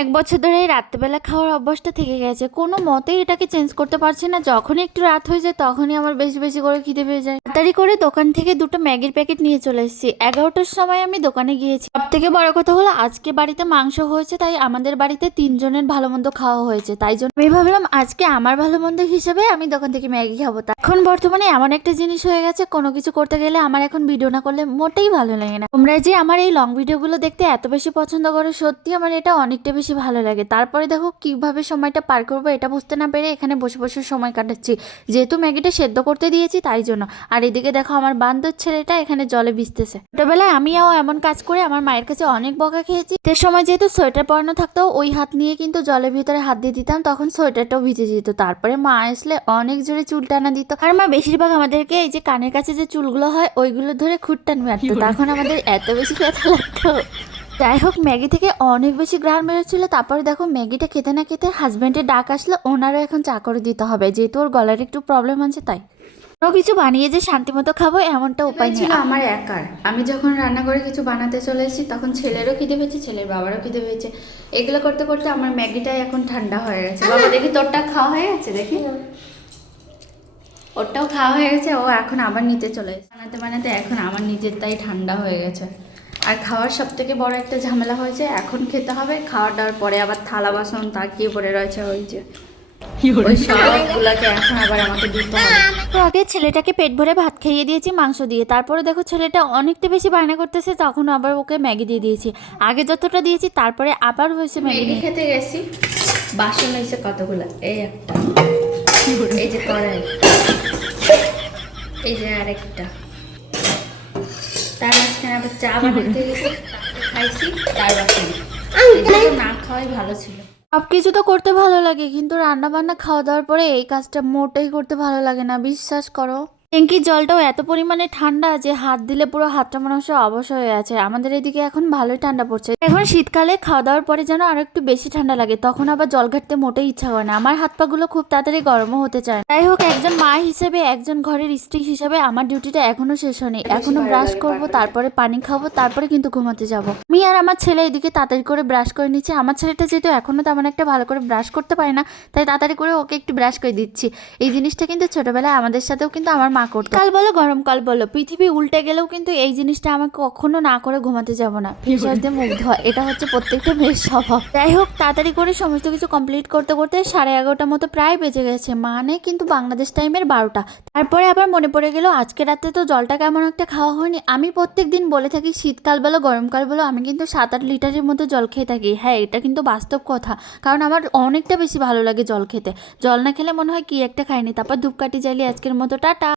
এক বছর ধরে এই রাত্রেবেলা খাওয়ার অভ্যাসটা থেকে গেছে। কোনো মতেই এটাকে চেঞ্জ করতে পারছি না। যখনই একটু রাত হয়ে যায়, তখনই আমার বেশি বেশি করে খিদে পেয়ে যায়। তাড়াতাড়ি করে দোকান থেকে দুটো ম্যাগির প্যাকেট নিয়ে চলে এসেছি। এগারোটার সময় আমি দোকানে গিয়েছি। সব থেকে বড় কথা হলো, আজকে বাড়িতে মাংস হয়েছে, তাই আমাদের বাড়িতে তিনজনের ভালো মন্দ খাওয়া হয়েছে। তাই জন্য আমি ভাবলাম, আজকে আমার ভালো মন্দ হিসেবে আমি দোকান থেকে ম্যাগি খাব। তা এখন বর্তমানে এমন একটা জিনিস হয়ে গেছে, কোনো কিছু করতে গেলে আমার এখন ভিডিও না করলে মোটেই ভালো লাগে না। তোমরা যে আমার এই লং ভিডিওগুলো দেখতে এত বেশি পছন্দ করো, সত্যি আমার এটা অনেকটা বেশি ভালো লাগে। তারপরে দেখো কীভাবে সময়টা পার করব এটা বুঝতে না পেরে এখানে বসে বসে সময় কাটাচ্ছি। যেহেতু ম্যাগিটা সেদ্ধ করতে দিয়েছি তাই জন্য। আর এদিকে দেখো আমার বান্ধব ছেলেটা এখানে জলে ভিজতেছে। ছোটবেলায় আমিও এমন কাজ করে আমার মায়ের কাছে অনেক বকা খেয়েছি। সে সময় যেহেতু সোয়েটার পরানো থাকতো ওই হাত নিয়ে কিন্তু জলের ভিতরে হাত দিয়ে দিতাম তখন সোয়েটারটাও ভিজে যেত। তারপরে মা আসলে অনেক জোরে চুল টানা দিত। আর মা বেশিরভাগ আমাদেরকে এই যে কানের কাছে যে চুলগুলো হয় ওইগুলো ধরে খুঁট টান মারতো তখন আমাদের এত বেশি ব্যথা লাগতো। যাই হোক, ম্যাগি থেকে অনেক বেশি গ্রাম বেরোচ্ছিল। তারপরে দেখো, ম্যাগিটা খেতে না খেতে হাজব্যান্ডের ডাক আসলে, ওনারও এখন চা করে দিতে হবে। যেহেতু ওর গলার একটু প্রবলেম আছে, তাই। কোনো কিছু বানিয়ে যে শান্তিমতো খাব, এমনটা উপায় ছিল আমার একার। আমি যখন রান্না করে কিছু বানাতে চলে এসেছি, তখন ছেলেরও খিদে পেয়েছে, ছেলের বাবারও খিদে পেয়েছে। এগুলো করতে করতে আমার ম্যাগিটাই এখন ঠান্ডা হয়ে গেছে। বাবা, দেখি তোরটা খাওয়া হয়ে গেছে, দেখি। ওরটাও খাওয়া হয়ে গেছে, ও এখন আবার নিতে চলে বানাতে বানাতে এখন আমার নিজের তাই ঠান্ডা হয়ে গেছে। আর খাওয়ার সব থেকে বড় একটা ঝামেলা হয়েছে এখন খেতে হবে খাওয়া দাওয়ার পরে আবার থালা বাসন তাকিয়ে পড়ে রয়েছে ওই যে। ওই সবগুলাকে আবার আমাকে দিতে হবে। তো আগে ছেলেটাকে পেট ভরে ভাত খাইয়ে দিয়েছি মাংস দিয়ে। তারপরে দেখো ছেলেটা অনেকটা বেশি বায়না করতেছে তখন আবার ওকে ম্যাগি দিয়ে দিয়েছি। আগে যতটা দিয়েছি তারপরে আবার হয়েছে ম্যাগি খেতে গেছি বাসন হয়েছে কতগুলো? এই একটা। এই যে কড়াই। এই যে আরেকটা। আবার চা বানাতে গেছি খাইছি তাই না খাওয়াই ভালো ছিল। সব কিছু তো করতে ভালো লাগে কিন্তু রান্না বান্না খাওয়া দাওয়ার পরে এই কাজটা মোটেই করতে ভালো লাগে না বিশ্বাস করো। ট্যাঙ্কির জলটাও এত পরিমাণে ঠান্ডা যে হাত দিলে পুরো হাতটা মনে হচ্ছে অবশ হয়ে আছে। আমাদের এদিকে এখন ভালোই ঠান্ডা পড়ছে। এখন শীতকালে খাওয়া দাওয়ার পরে যেন আরও একটু বেশি ঠান্ডা লাগে তখন আবার জল ঘাটতে মোটেই ইচ্ছা করে না। আমার হাত পাগুলো খুব তাড়াতাড়ি গরমও হতে চায়। যাই হোক একজন মা হিসেবে একজন ঘরের স্ত্রী হিসেবে আমার ডিউটিটা এখনও শেষ হয়নি। এখনও ব্রাশ করব তারপরে পানি খাব তারপরে কিন্তু ঘুমাতে যাব। আমি আর আমার ছেলে এদিকে তাড়াতাড়ি করে ব্রাশ করে নিচ্ছে। আমার ছেলেটা যেহেতু এখনও তেমন একটা ভালো করে ব্রাশ করতে পারে না তাই তাড়াতাড়ি করে ওকে একটু ব্রাশ করে দিচ্ছি। এই জিনিসটা কিন্তু ছোটবেলায় আমাদের সাথেও কিন্তু আমার মা করতো কাল বলো গরমকাল বলো। পৃথিবী উল্টে গেলেও কিন্তু এই জিনিসটা আমাকে কখনো না করে ঘুমাতে যাব না। ফিশার দিয়ে মুখ ধোয়া এটা হচ্ছে প্রত্যেকটা মেয়ের স্বভাব। যাই হোক তাড়াতাড়ি করে সমস্ত কিছু কমপ্লিট করতে করতে সাড়ে এগারোটার মতো প্রায় বেজে গেছে। মানে কিন্তু বাংলাদেশ টাইমের বারোটা। তারপরে আবার মনে পড়ে গেল আজকে রাতে তো জলটা কেমন একটা খাওয়া হয়নি। আমি প্রত্যেক দিন বলে থাকি শীতকাল বলো গরমকাল বলো আমি কিন্তু সাত আট লিটারের মতো জল খেয়ে থাকি। হ্যাঁ এটা কিন্তু বাস্তব কথা। কারণ আমার অনেকটা বেশি ভালো লাগে জল খেতে। জল না খেলে মনে হয় কি একটা খাইনি। তারপর ধূপকাঠি জ্বালিয়ে আজকের মতো টাটা।